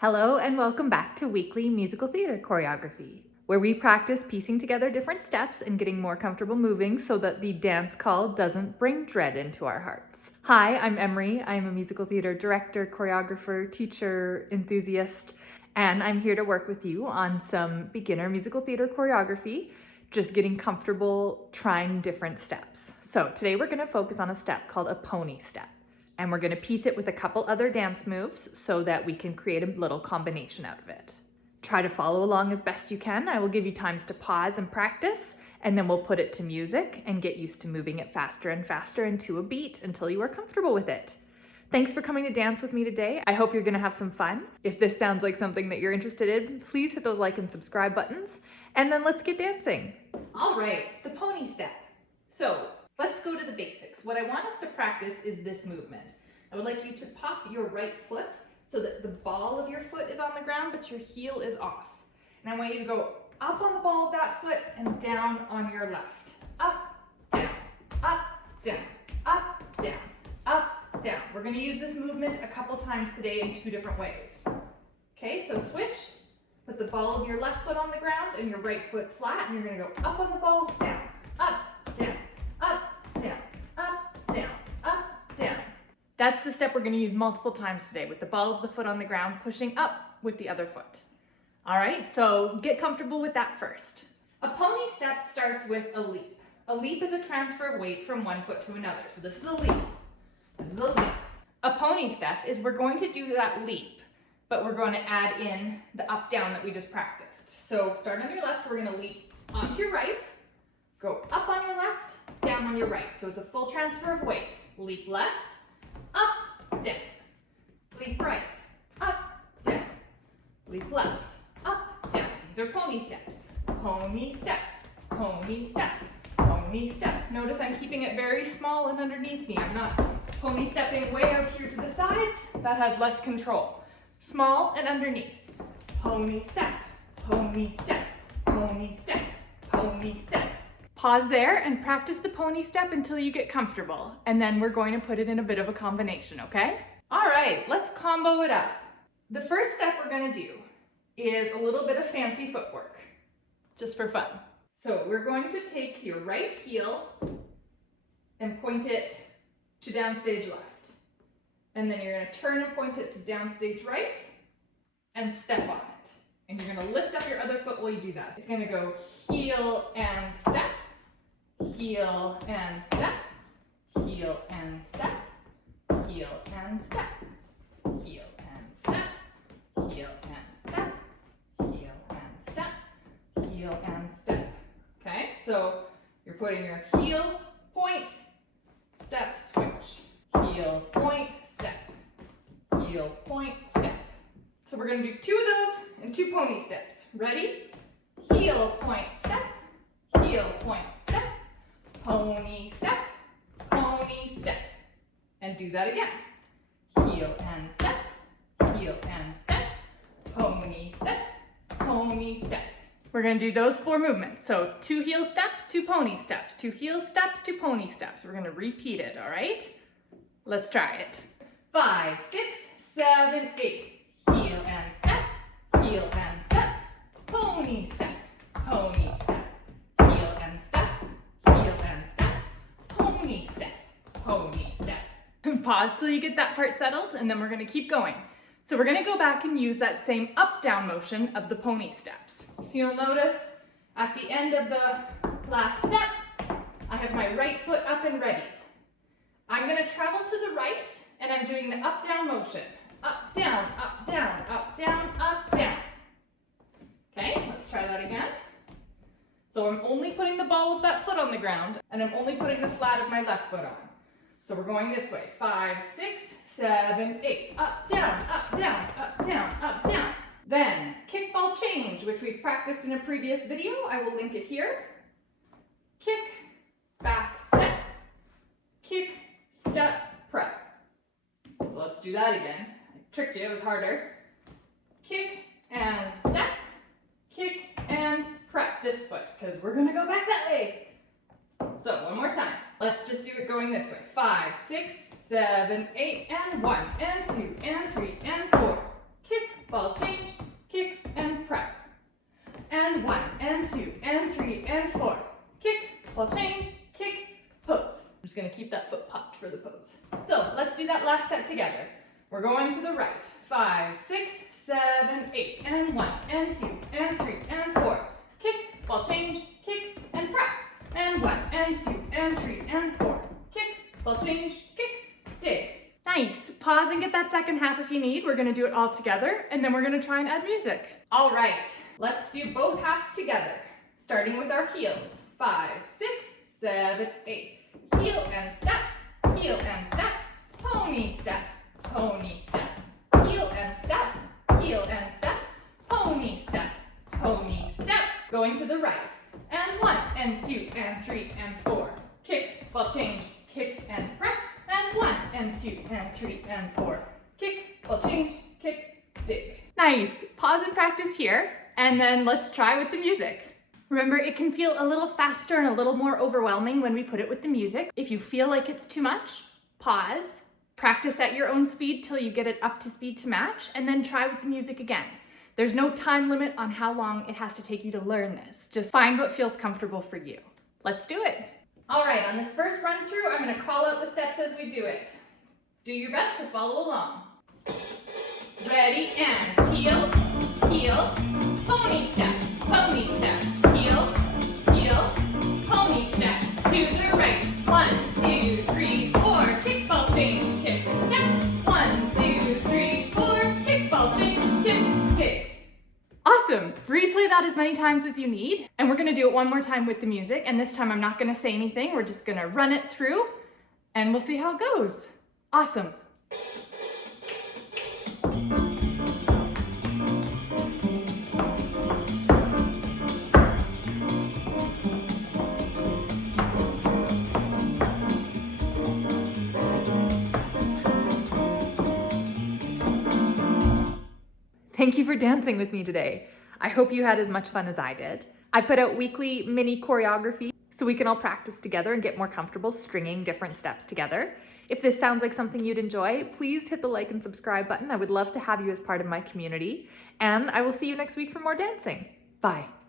Hello and welcome back to Weekly Musical Theater Choreography, where we practice piecing together different steps and getting more comfortable moving so that the dance call doesn't bring dread into our hearts. Hi, I'm Emery. I'm a musical theater director, choreographer, teacher, enthusiast, and I'm here to work with you on some beginner musical theater choreography, just getting comfortable trying different steps. So today we're going to focus on a step called a pony step. And we're gonna piece it with a couple other dance moves so that we can create a little combination out of it. Try to follow along as best you can. I will give you times to pause and practice, and then we'll put it to music and get used to moving it faster and faster into a beat until you are comfortable with it. Thanks for coming to dance with me today. I hope you're gonna have some fun. If this sounds like something that you're interested in, please hit those like and subscribe buttons, and then let's get dancing. All right, the pony step. So, let's go to the basics. What I want us to practice is this movement. I would like you to pop your right foot so that the ball of your foot is on the ground, but your heel is off. And I want you to go up on the ball of that foot and down on your left. Up, down, up, down, up, down, up, down. We're gonna use this movement a couple times today in two different ways. Okay, so switch. Put the ball of your left foot on the ground and your right foot flat, and you're gonna go up on the ball, down, up, down, up, down, up, down, up, down. That's the step we're going to use multiple times today with the ball of the foot on the ground pushing up with the other foot. All right, so get comfortable with that first. A pony step starts with a leap. A leap is a transfer of weight from one foot to another. So this is a leap. This is a leap. A pony step is we're going to do that leap, but we're going to add in the up down that we just practiced. So start on your left, we're going to leap onto your right, go up on your left, down on your right. So it's a full transfer of weight. Leap left, up, down. Leap right, up, down. Leap left, up, down. These are pony steps. Pony step, pony step, pony step. Notice I'm keeping it very small and underneath me. I'm not pony stepping way out here to the sides. That has less control. Small and underneath. Pony step, pony step, pony step, pony step. Pause there and practice the pony step until you get comfortable, and then we're going to put it in a bit of a combination, okay? All right, let's combo it up. The first step we're gonna do is a little bit of fancy footwork, just for fun. So we're going to take your right heel and point it to downstage left. And then you're gonna turn and point it to downstage right and step on it. And you're gonna lift up your other foot while you do that. It's gonna go heel and step, heel and step, heel and step, heel and step, heel and step, heel and step, heel and step, heel and step. Okay, so you're putting your heel, point, step, switch. Heel, point, step. Heel, point, step. So we're gonna do two of those and two pony steps. Ready? Heel, point, step, heel, point, step, pony step, pony step. And do that again. Heel and step, heel and step, pony step, pony step. We're gonna do those four movements. So two heel steps, two pony steps, two heel steps, two pony steps. We're gonna repeat it, all right? Let's try it. 5, 6, 7, 8. Heel and step, heel and step, pony step, pony step, heel and step, heel and step, pony step, pony step. Pause till you get that part settled, and then we're gonna keep going. So we're gonna go back and use that same up-down motion of the pony steps. So you'll notice at the end of the last step, I have my right foot up and ready. I'm gonna travel to the right, and I'm doing the up-down motion. Up, down, up, down, up, down, up, down. Okay, let's try that again. So I'm only putting the ball of that foot on the ground, and I'm only putting the flat of my left foot on. So we're going this way. 5, 6, 7, 8. Up, down, up, down, up, down, up, down. Then kickball change, which we've practiced in a previous video. I will link it here. Kick, back, step, kick, step, prep. So let's do that again. I tricked you, it was harder. Kick and step, kick and prep this foot, because we're gonna go back that way. So one more time. Let's just do it going this way. 5, 6, 7, 8, and 1, and 2, and 3, and 4. Kick, ball change, kick, and prep. And 1, and 2, and 3, and 4. Kick, ball change, kick, pose. I'm just gonna keep that foot popped for the pose. So let's do that last set together. We're going to the right. 5, 6, 7, 8, and 1, and 2, and 3, and 4. Kick, ball change, kick, and prep. And 1, and 2, and 3, and 4. Kick, ball change, kick, dig. Nice. Pause and get that second half if you need. We're gonna do it all together, and then we're gonna try and add music. All right, let's do both halves together, starting with our heels. 5, 6, 7, 8. Heel and step, pony step, pony step. Heel and step, pony step, pony step. Going to the right. And 1, and 2, and 3, and 4. Kick, ball change, kick, and prep. And 1, and 2, and 3, and 4. Kick, ball change, kick, dig. Nice. Pause and practice here, and then let's try with the music. Remember, it can feel a little faster and a little more overwhelming when we put it with the music. If you feel like it's too much, pause, practice at your own speed till you get it up to speed to match, and then try with the music again. There's no time limit on how long it has to take you to learn this. Just find what feels comfortable for you. Let's do it. All right, on this first run through, I'm gonna call out the steps as we do it. Do your best to follow along. Ready, and heel, heel, pony step, heel, heel, pony step, to the right. 1, 2, 3, 4, kick, ball change, kick, step. 1, 2, 3, 4, kick, ball change, kick, dig. Awesome. Replay that as many times as you need, and we're gonna do it one more time with the music, and this time I'm not gonna say anything. We're just gonna run it through, and we'll see how it goes. Awesome. Thank you for dancing with me today. I hope you had as much fun as I did. I put out weekly mini choreography so we can all practice together and get more comfortable stringing different steps together. If this sounds like something you'd enjoy, please hit the like and subscribe button. I would love to have you as part of my community. And I will see you next week for more dancing. Bye.